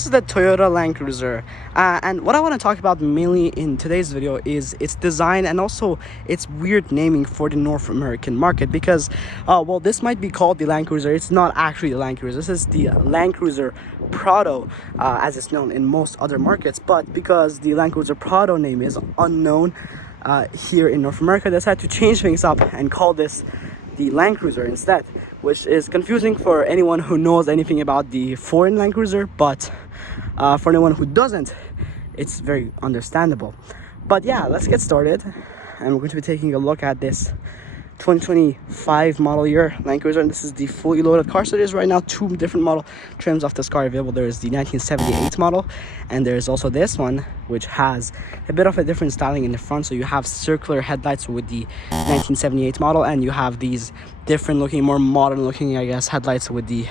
this is the Toyota Land Cruiser, and what I want to talk about mainly in today's video is its design and also its weird naming for the North American market. Because well, this might be called the Land Cruiser. It's not actually the Land Cruiser. This is the Land Cruiser Prado, as it's known in most other markets. But because the Land Cruiser Prado name is unknown here in North America, they decided to change things up and call this the Land Cruiser instead, which is confusing for anyone who knows anything about the foreign Land Cruiser, but for anyone who doesn't, it's very understandable. But yeah, let's get started, and we're going to be taking a look at this 2025 model year Land Cruiser, and this is the fully loaded car. So there's right now two different model trims of this car available. There is the 1978 model, and there's also this one, which has a bit of a different styling in the front. So you have circular headlights with the 1978 model, and you have these different looking, more modern looking, I guess, headlights with the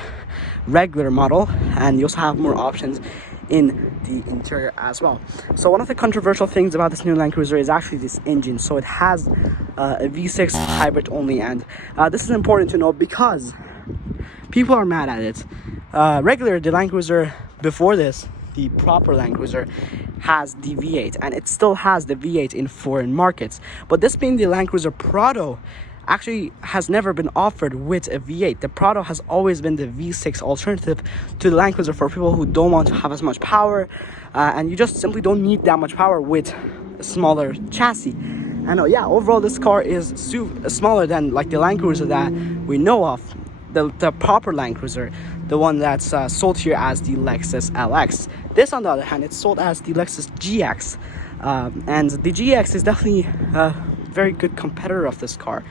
regular model. And you also have more options in the interior as well. So one of the controversial things about this new Land Cruiser is actually this engine. So it has a V6 hybrid only, and this is important to know because people are mad at it. The Land Cruiser before this, the proper Land Cruiser, has the V8, and it still has the V8 in foreign markets. But this being the Land Cruiser Prado, actually has never been offered with a V8. The Prado has always been the V6 alternative to the Land Cruiser for people who don't want to have as much power, and you just simply don't need that much power with a smaller chassis. And yeah, overall this car is smaller than like the Land Cruiser that we know of, the proper Land Cruiser, the one that's sold here as the Lexus LX. This, on the other hand, it's sold as the Lexus GX, and the GX is definitely a very good competitor of this car.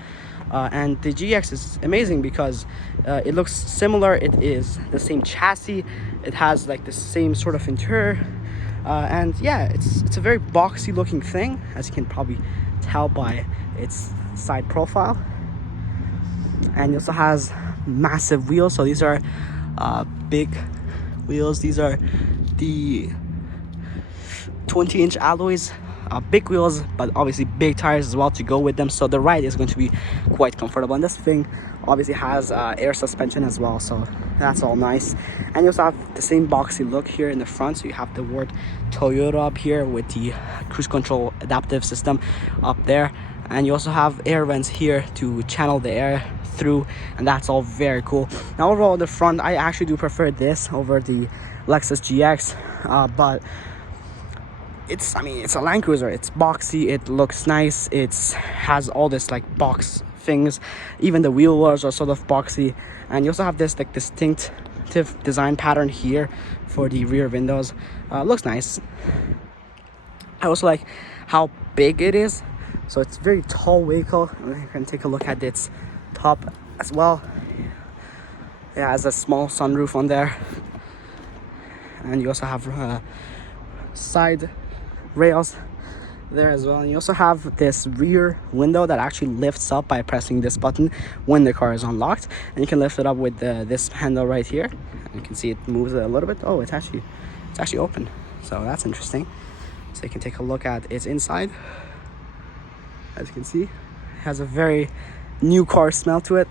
And the GX is amazing because it looks similar. It is the same chassis. It has like the same sort of interior, and yeah, it's a very boxy looking thing, as you can probably tell by its side profile. And it also has massive wheels. So these are big wheels. These are the 20-inch alloys. Big wheels, but obviously big tires as well to go with them, so the ride is going to be quite comfortable. And this thing obviously has air suspension as well, so that's all nice. And you also have the same boxy look here in the front. So you have the word Toyota up here with the cruise control adaptive system up there, and you also have air vents here to channel the air through, and that's all very cool. Now overall, the front, I actually do prefer this over the Lexus GX, but it's a Land Cruiser. It's boxy, it looks nice, it has all this like box things. Even the wheel wells are sort of boxy, and you also have this like distinctive design pattern here for the rear windows. Looks nice. I also like how big it is. So it's a very tall vehicle. You can take a look at its top as well. It has a small sunroof on there, and you also have side rails there as well. And you also have this rear window that actually lifts up by pressing this button when the car is unlocked, and you can lift it up with this handle right here, and you can see it moves a little bit. Oh, it's actually open, so that's interesting. So you can take a look at its inside. As you can see, it has a very new car smell to it.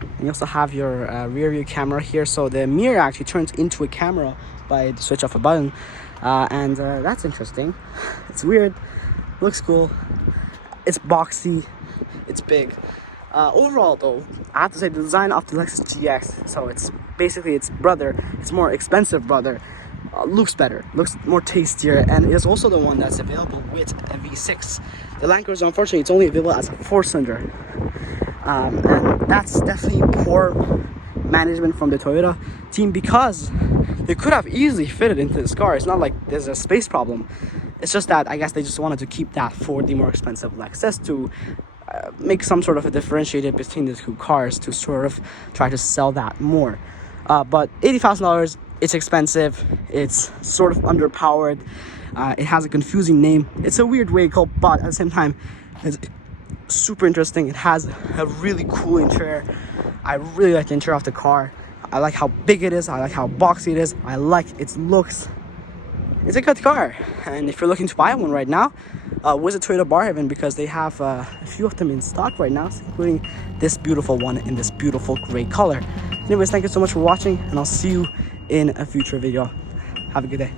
And you also have your rear view camera here, so the mirror actually turns into a camera by the switch of a button, and that's interesting. It's weird, looks cool, it's boxy, it's big. Overall though, I have to say the design of the Lexus GX, so it's basically its brother, its more expensive brother, looks better, looks more tastier, and is also the one that's available with a V6. The Land Cruiser, unfortunately, it's only available as a 4-cylinder, and that's definitely poor management from the Toyota team, because they could have easily fitted into this car. It's not like there's a space problem. It's just that I guess they just wanted to keep that for the more expensive Lexus to make some sort of a differentiated between the two cars to sort of try to sell that more. But $80,000, it's expensive. It's sort of underpowered. It has a confusing name. It's a weird vehicle, but at the same time, it's super interesting. It has a really cool interior. I really like the interior of the car. I like how big it is. I like how boxy it is. I like its looks. It's a good car, and if you're looking to buy one right now, visit Toyota Barrhaven, because they have a few of them in stock right now, including this beautiful one in this beautiful gray color. Anyways, thank you so much for watching, and I'll see you in a future video. Have a good day.